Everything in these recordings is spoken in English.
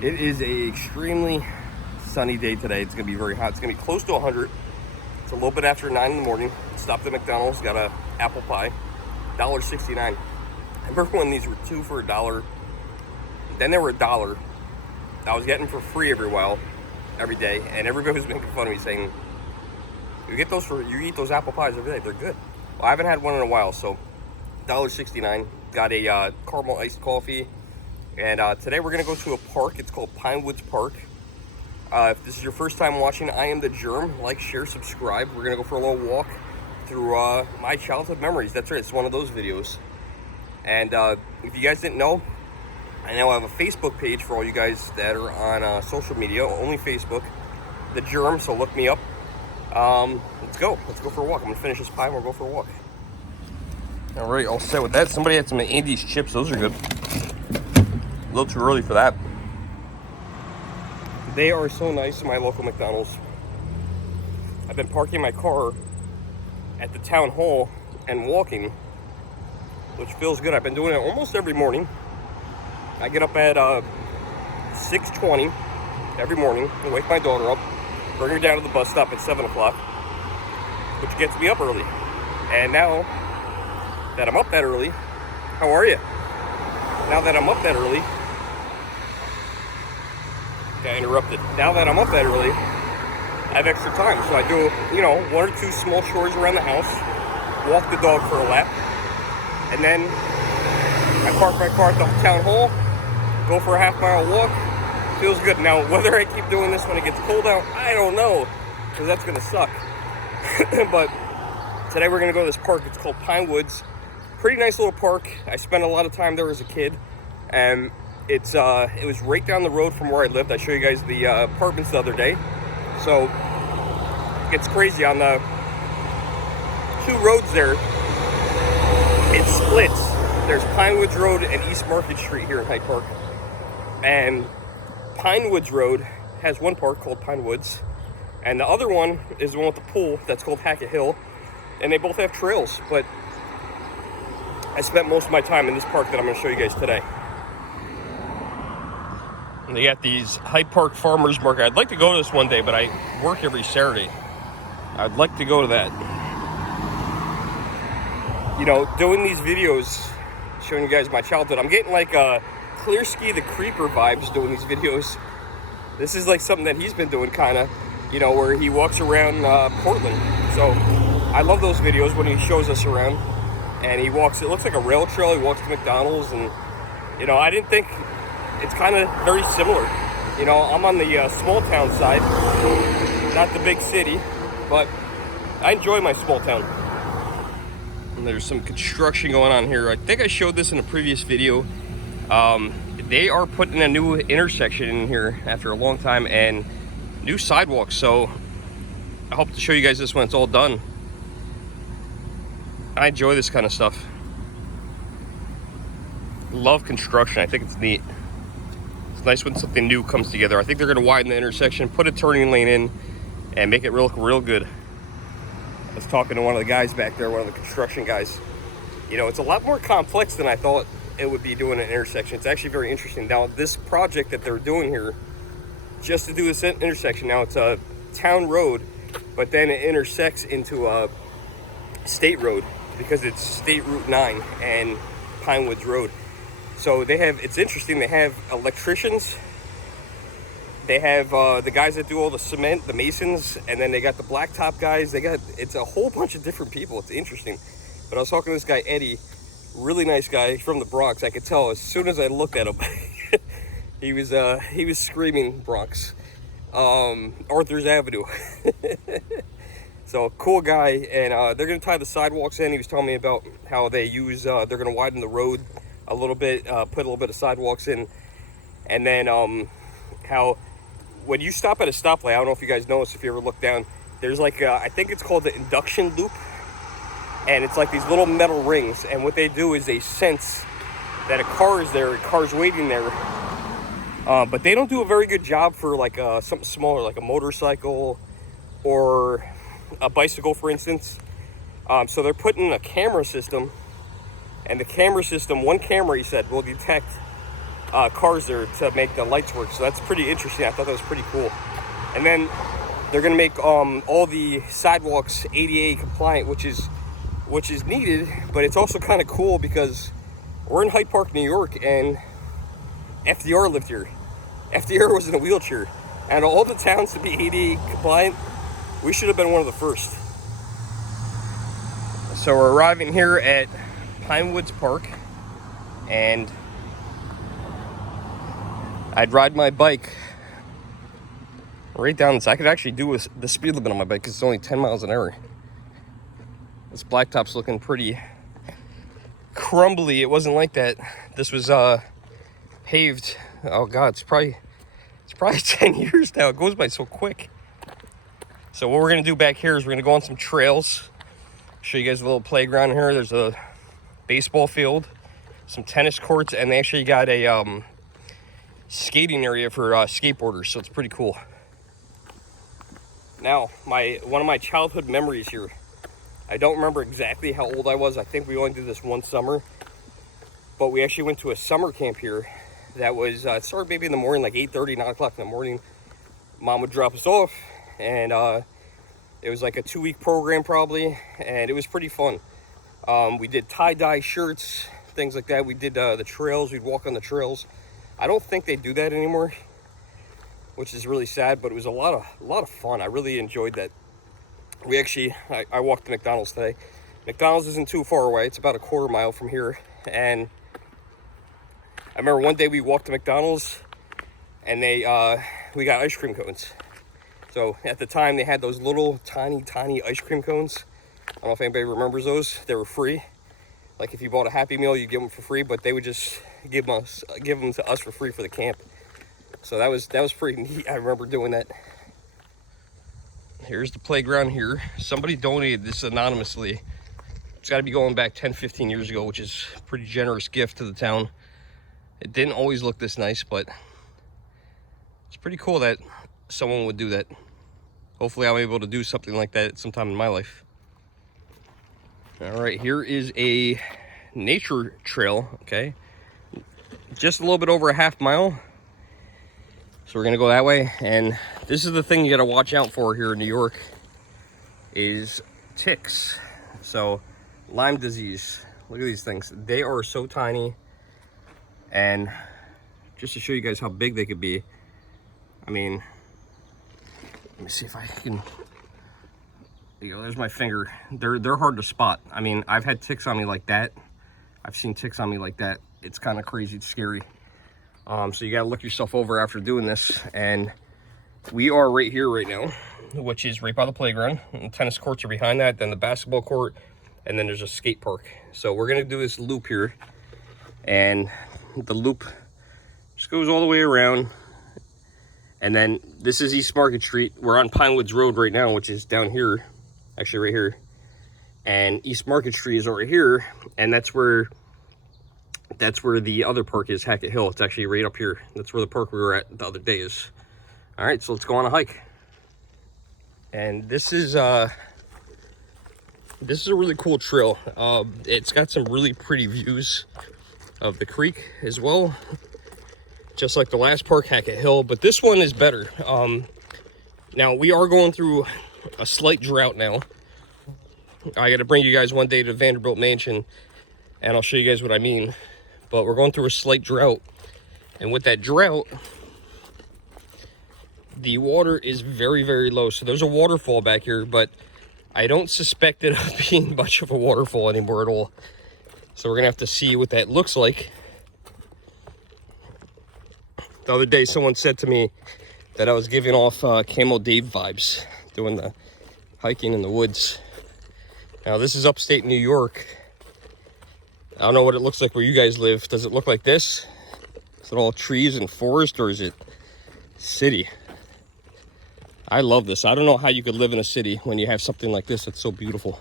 It is a extremely sunny day today. It's gonna be very hot. It's gonna be close to 100. It's a little bit after 9 in the morning. Stopped at McDonald's, got a apple pie, $1.69. I remember when these were 2 for $1. Then they were $1. I was getting for free every day, and everybody was making fun of me saying, you eat those apple pies every day, they're good. Well, I haven't had one in a while, so $1.69. Got a caramel iced coffee. And today we're gonna go to a park. It's called Pinewoods Park. If this is your first time watching, I am the Germ. Like, share, subscribe. We're gonna go for a little walk through my childhood memories. That's right, it's one of those videos. And if you guys didn't know, I now have a Facebook page for all you guys that are on social media, only Facebook, the Germ, so look me up. Let's go for a walk. I'm gonna finish this pie and we'll go for a walk. All right, all set with that. Somebody had some Andy's chips, those are good. A little too early for that. They are so nice, my local McDonald's. I've been parking my car at the town hall and walking, which feels good. I've been doing it almost every morning. I get up at 6:20 every morning and wake my daughter up, bring her down to the bus stop at 7 o'clock, which gets me up early. And now that I'm up that early, how are you? Now that I'm up that early, got interrupted. Now that I'm up that early, I have extra time. So I do, 1 or 2 small chores around the house, walk the dog for a lap, and then I park my car at the town hall, go for a half-mile walk. Feels good. Now, whether I keep doing this when it gets cold out, I don't know, because that's going to suck. But today we're going to go to this park. It's called Pinewoods. Pretty nice little park. I spent a lot of time there as a kid, and it was right down the road from where I lived. I showed you guys the apartments the other day. So it's crazy. On the 2 roads there, it splits. There's Pinewoods Road and East Market Street here in Hyde Park. And Pinewoods Road has one park called Pinewoods, and the other one is the one with the pool that's called Hackett Hill. And they both have trails, but I spent most of my time in this park that I'm going to show you guys today. And they got these Hyde Park Farmers Market. I'd like to go to this one day, but I work every Saturday. I'd like to go to that. Doing these videos, showing you guys my childhood, I'm getting like Clear Ski the Creeper vibes doing these videos. This is like something that he's been doing, kind of, where he walks around Portland. So I love those videos when he shows us around. And he walks, it looks like a rail trail. He walks to McDonald's, and I didn't think, it's kind of very similar. I'm on the small town side, not the big city, but I enjoy my small town. And there's some construction going on here. I think I showed this in a previous video. They are putting a new intersection in here after a long time, and new sidewalks. So I hope to show you guys this when it's all done. I enjoy this kind of stuff. Love construction. I think it's neat. It's nice when something new comes together. I think they're going to widen the intersection, put a turning lane in, and make it look real good. I was talking to one of the guys back there, one of the construction guys. It's a lot more complex than I thought it would be doing an intersection. It's actually very interesting. Now, this project that they're doing here, just to do this intersection, now it's a town road, but then it intersects into a state road, because it's State Route 9 and Pinewoods Road. So it's interesting, they have electricians, they have the guys that do all the cement, the masons, and then they got the blacktop guys. It's a whole bunch of different people. It's interesting. But I was talking to this guy, Eddie, really nice guy from the Bronx. I could tell as soon as I looked at him, he was screaming Bronx, Arthur's Avenue. So cool guy, and they're gonna tie the sidewalks in. He was telling me about how they use, they're gonna widen the road a little bit, put a little bit of sidewalks in, and then how when you stop at a stoplight, I don't know if you guys notice, if you ever look down, there's like I think it's called the induction loop, and it's like these little metal rings, and what they do is they sense that a car is there, a car's waiting there, but they don't do a very good job for like something smaller, like a motorcycle or a bicycle, for instance. So they're putting in a camera system, and the camera system, one camera, he said, will detect cars there to make the lights work. So that's pretty interesting. I thought that was pretty cool. And then they're gonna make all the sidewalks ADA compliant, which is needed, but it's also kind of cool because we're in Hyde Park, New York, and FDR lived here. FDR was in a wheelchair, and all the towns to be ADA compliant, we should have been one of the first. So we're arriving here at Pinewoods Park, and I'd ride my bike right down this. I could actually do the speed limit on my bike because it's only 10 miles an hour. This blacktop's looking pretty crumbly. It wasn't like that. This was paved. Oh God, it's probably 10 years now. It goes by so quick. So what we're gonna do back here is we're gonna go on some trails. Show you guys a little playground here. There's a baseball field, some tennis courts, and they actually got a skating area for skateboarders, so it's pretty cool. Now, one of my childhood memories here. I don't remember exactly how old I was. I think we only did this one summer, but we actually went to a summer camp here that was it started maybe in the morning, like 8:30, 9 o'clock in the morning. Mom would drop us off, and it was like a 2-week program probably, and it was pretty fun. We did tie-dye shirts, things like that. We did the trails. We'd walk on the trails. I don't think they do that anymore, which is really sad, but it was a lot of fun. I really enjoyed that. We actually, I walked to McDonald's today. McDonald's isn't too far away. It's about a quarter mile from here. And I remember one day we walked to McDonald's, and we got ice cream cones. So at the time they had those little tiny ice cream cones. I don't know if anybody remembers those. They were free. Like if you bought a Happy Meal, you give them for free, but they would just give them to us for free for the camp. So that was pretty neat. I remember doing that. Here's the playground here. Somebody donated this anonymously. It's got to be going back 10-15 years ago, which is a pretty generous gift to the town. It didn't always look this nice, but it's pretty cool that someone would do that. Hopefully I'm able to do something like that sometime in my life. All right, here is a nature trail, okay? Just a little bit over a half mile. So we're gonna go that way, and this is the thing you gotta watch out for here in New York is ticks. So Lyme disease, look at these things. They are so tiny, and just to show you guys how big they could be, I mean, let me see if I can, there you go, there's my finger. They're hard to spot. I mean, I've had ticks on me like that. I've seen ticks on me like that. It's kind of crazy, it's scary. So you gotta look yourself over after doing this, and we are right here right now, which is right by the playground. And the tennis courts are behind that, then the basketball court, and then there's a skate park. So we're gonna do this loop here, and the loop just goes all the way around. And then this is East Market Street. We're on Pinewoods Road right now, which is down here, actually right here. And East Market Street is over here, and that's where the other park is, Hackett Hill. It's actually right up here. That's where the park we were at the other day is. All right, so let's go on a hike. And this is a really cool trail. It's got some really pretty views of the creek as well, just like the last park, Hackett Hill, but this one is better. Now we are going through a slight drought now. I got to bring you guys one day to Vanderbilt Mansion, and I'll show you guys what I mean. But we're going through a slight drought, and with that drought, the water is very, very low. So there's a waterfall back here, but I don't suspect it of being much of a waterfall anymore at all. So we're gonna have to see what that looks like. The other day, someone said to me that I was giving off Camel Dave vibes, doing the hiking in the woods. Now this is upstate New York. I don't know what it looks like where you guys live. Does it look like this? Is it all trees and forest, or is it city? I love this. I don't know how you could live in a city when you have something like this that's so beautiful.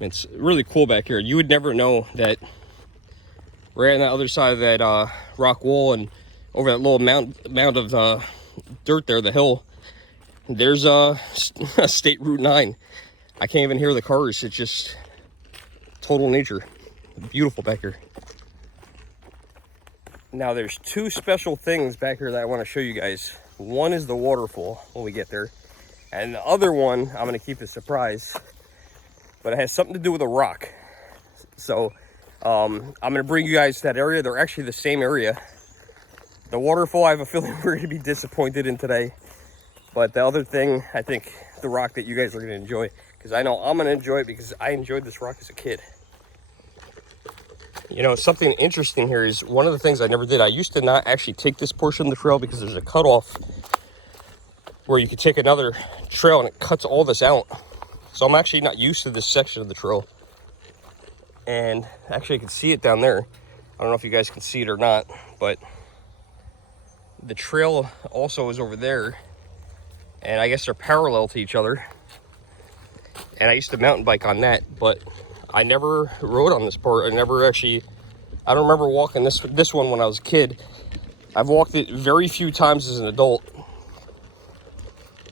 It's really cool back here. You would never know that right on the other side of that rock wall and over that little mound of dirt there, the hill, there's a State Route 9. I can't even hear the cars. It's just total nature. Beautiful back here. Now there's two special things back here that I want to show you guys. One is the waterfall when we get there. And the other one, I'm going to keep a surprise. But it has something to do with a rock. So I'm going to bring you guys to that area. They're actually the same area. The waterfall, I have a feeling we're going to be disappointed in today. But the other thing, I think the rock that you guys are going to enjoy. Because I know I'm going to enjoy it because I enjoyed this rock as a kid. You know, something interesting here is one of the things I never did. I used to not actually take this portion of the trail because there's a cutoff where you could take another trail and it cuts all this out. So I'm actually not used to this section of the trail. And actually I can see it down there. I don't know if you guys can see it or not, but the trail also is over there. And I guess they're parallel to each other. And I used to mountain bike on that, but I never rode on this part. I don't remember walking this one when I was a kid. I've walked it very few times as an adult.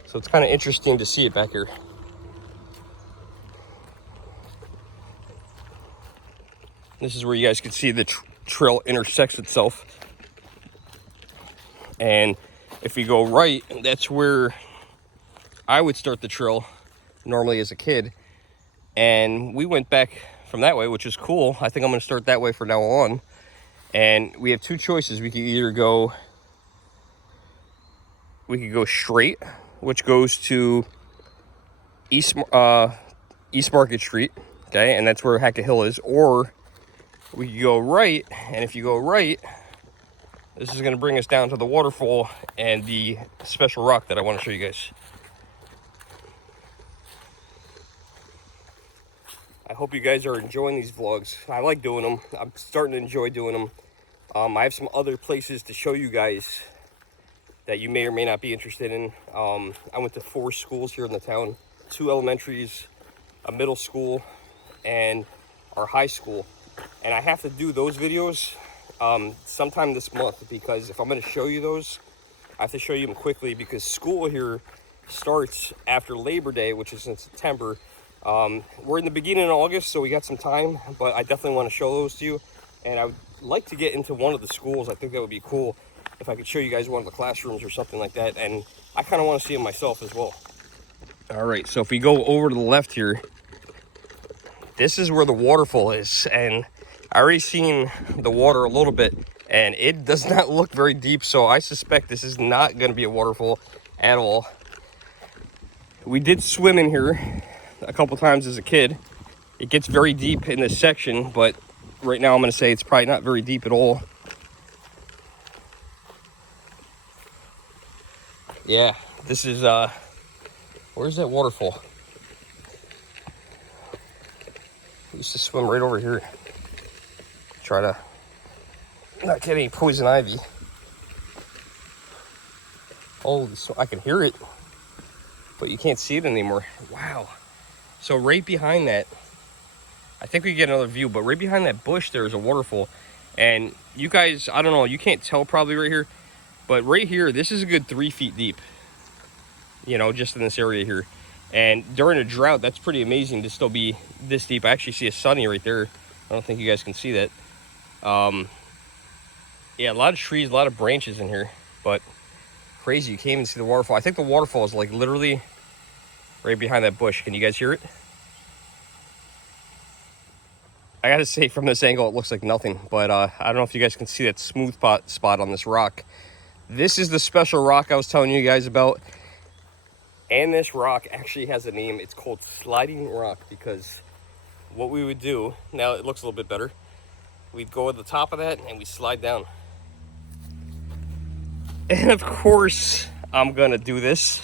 So it's kind of interesting to see it back here. This is where you guys can see the trail intersects itself. And if we go right, that's where I would start the trail normally as a kid. And we went back from that way, which is cool. I think I'm going to start that way from now on. And we have two choices. We could either go straight, which goes to East Market Street, okay, and that's where Hackett Hill is, or we could go right, and if you go right, this is going to bring us down to the waterfall and the special rock that I want to show you guys. I hope you guys are enjoying these vlogs. I like doing them. I'm starting to enjoy doing them. I have some other places to show you guys that you may or may not be interested in. I went to 4 schools here in the town, 2 elementaries, a middle school, and our high school. And I have to do those videos sometime this month, because if I'm going to show you those, I have to show you them quickly, because school here starts after Labor Day, which is in September. We're in the beginning of August, so we got some time, but I definitely want to show those to you. And I would like to get into one of the schools. I think that would be cool if I could show you guys one of the classrooms or something like that. And I kind of want to see them myself as well. All right, so if we go over to the left here, this is where the waterfall is. And I already seen the water a little bit, and it does not look very deep. So I suspect this is not going to be a waterfall at all. We did swim in here a couple times as a kid. It gets very deep in this section, but right now I'm going to say it's probably not very deep at all. Yeah, this is where's that waterfall? We used to swim right over here. Try to not get any poison ivy. Holy, so I can hear it, but you can't see it anymore. Wow. So right behind that, I think we get another view, but right behind that bush there is a waterfall. And you guys, I don't know, you can't tell probably right here, but right here, this is a good 3 feet deep, you know, just in this area here. And during a drought, that's pretty amazing to still be this deep. I actually see a sunny right there. I don't think you guys can see that. Yeah, a lot of trees, a lot of branches in here, but crazy, you can't even see the waterfall. I think the waterfall is like literally right behind that bush. Can you guys hear it? I gotta say, from this angle, it looks like nothing, but I don't know if you guys can see that smooth spot on this rock. This is the special rock I was telling you guys about. And this rock actually has a name. It's called Sliding Rock, because what we would do, now it looks a little bit better, we'd go at the top of that and we slide down. And of course, I'm gonna do this.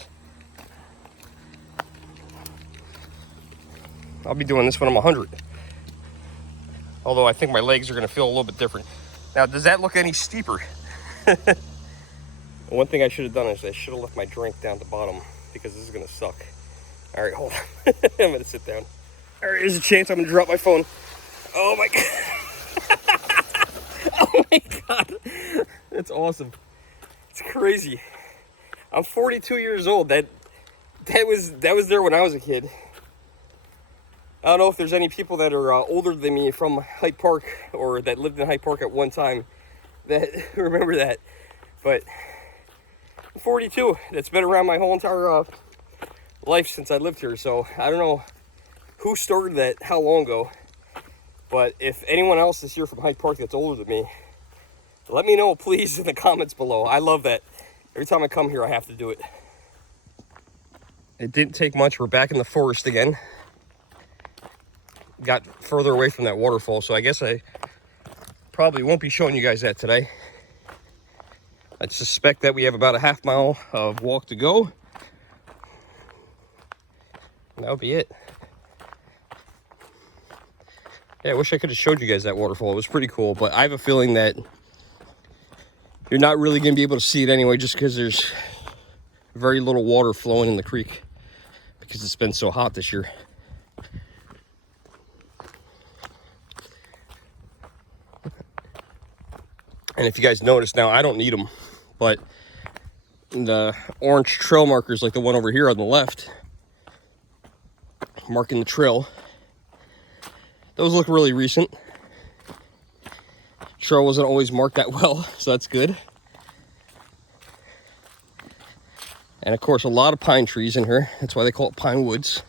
I'll be doing this when I'm 100. Although I think my legs are gonna feel a little bit different. Now, does that look any steeper? One thing I should have done is I should have left my drink down at the bottom, because this is gonna suck. All right, hold on. I'm gonna sit down. All right, there's a chance I'm gonna drop my phone. Oh my God. Oh my God. That's awesome. It's crazy. I'm 42 years old. That was there when I was a kid. I don't know if there's any people that are older than me from Hyde Park or that lived in Hyde Park at one time that remember that. But I'm 42. That's been around my whole entire life since I lived here. So I don't know who started that, how long ago. But if anyone else is here from Hyde Park that's older than me, let me know, please, in the comments below. I love that. Every time I come here, I have to do it. It didn't take much. We're back in the forest again. Got further away from that waterfall, so I guess I probably won't be showing you guys that today. I suspect that we have about a half mile of walk to go. And that'll be it. Yeah, I wish I could have showed you guys that waterfall. It was pretty cool, but I have a feeling that you're not really going to be able to see it anyway, just because there's very little water flowing in the creek because it's been so hot this year. And if you guys notice now, I don't need them, but the orange trail markers, like the one over here on the left, marking the trail, those look really recent. Trail wasn't always marked that well, so that's good. And of course, a lot of pine trees in here. That's why they call it Pinewoods.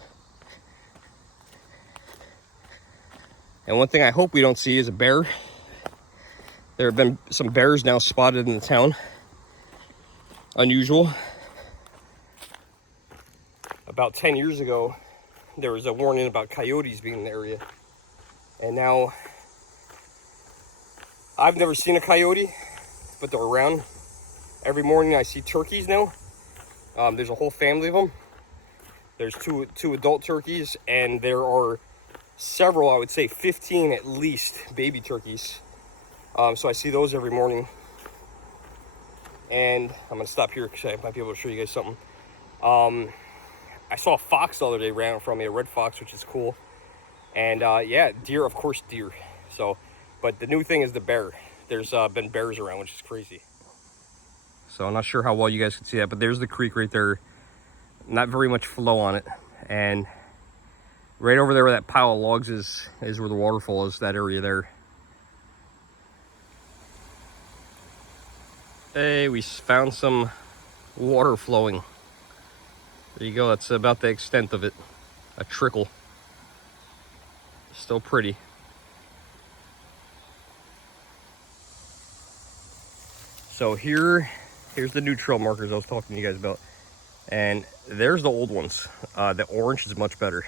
And one thing I hope we don't see is a bear. There have been some bears now spotted in the town. Unusual. About 10 years ago, there was a warning about coyotes being in the area. And now, I've never seen a coyote, but they're around. Every morning I see turkeys now. There's a whole family of them. There's two adult turkeys, and there are several, I would say 15 at least, baby turkeys. So I see those every morning. And I'm going to stop here because I might be able to show you guys something. I saw a fox the other day ran from me, a red fox, which is cool. And yeah, deer, of course, deer. So, but the new thing is the bear. There's been bears around, which is crazy. So I'm not sure how well you guys can see that, but there's the creek right there. Not very much flow on it. And right over there where that pile of logs is where the waterfall is, that area there. Hey, we found some water flowing. There you go, that's about the extent of it. A trickle. Still pretty. So here's the new trail markers I was talking to you guys about. And there's the old ones. The orange is much better.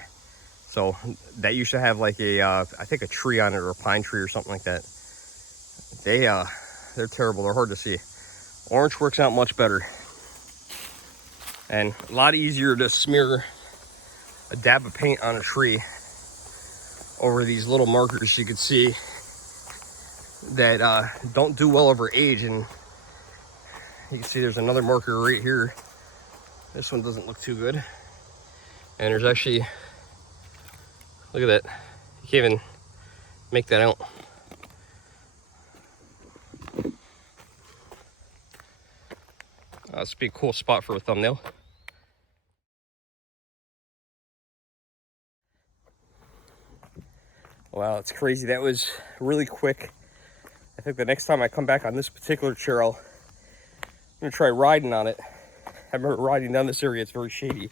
So that used to have like a, I think a tree on it, or a pine tree or something like that. They're terrible, they're hard to see. Orange works out much better. And a lot easier to smear a dab of paint on a tree over these little markers so you can see that don't do well over age. And you can see there's another marker right here. This one doesn't look too good. And there's actually, look at that. You can't even make that out. This would be a cool spot for a thumbnail. Wow, it's crazy. That was really quick. I think the next time I come back on this particular trail, I'm gonna try riding on it. I remember riding down this area, it's very shady.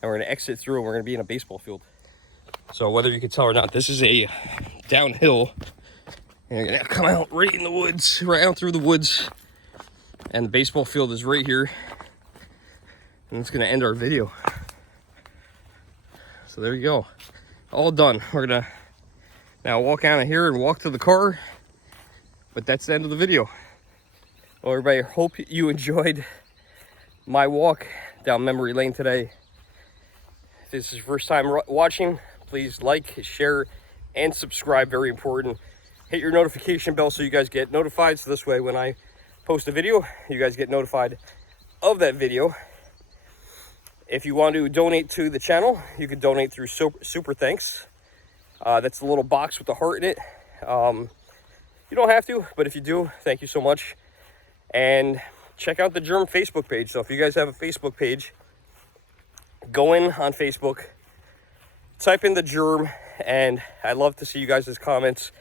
And we're gonna exit through and we're gonna be in a baseball field. So whether you can tell or not, this is a downhill. And you're gonna come out right in the woods, right out through the woods. And the baseball field is right here. And it's gonna end our video. So there you go. All done. We're gonna now walk out of here and walk to the car. But that's the end of the video. Well, everybody, hope you enjoyed my walk down memory lane today. If this is your first time watching, please like, share, and subscribe. Very important. Hit your notification bell so you guys get notified. So this way, when I post a video, you guys get notified of that video. If you want to donate to the channel, you can donate through Super Thanks. That's the little box with the heart in it. You don't have to, but if you do, thank you so much. And check out the Germ Facebook page. So if you guys have a Facebook page, go in on Facebook, type in the Germ, and I love to see you guys' comments.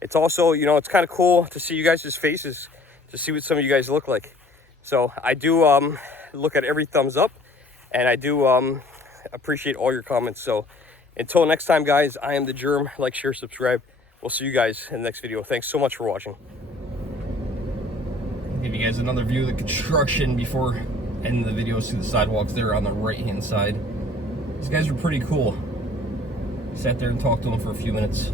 It's also, you know, it's kind of cool to see you guys' faces, to see what some of you guys look like. So I do look at every thumbs up, and I do appreciate all your comments. So until next time, guys, I am the Germ. Like, share, subscribe. We'll see you guys in the next video. Thanks so much for watching. I'll give you guys another view of the construction before ending the video. See the sidewalks there on the right-hand side. These guys are pretty cool. Sat there and talked to them for a few minutes.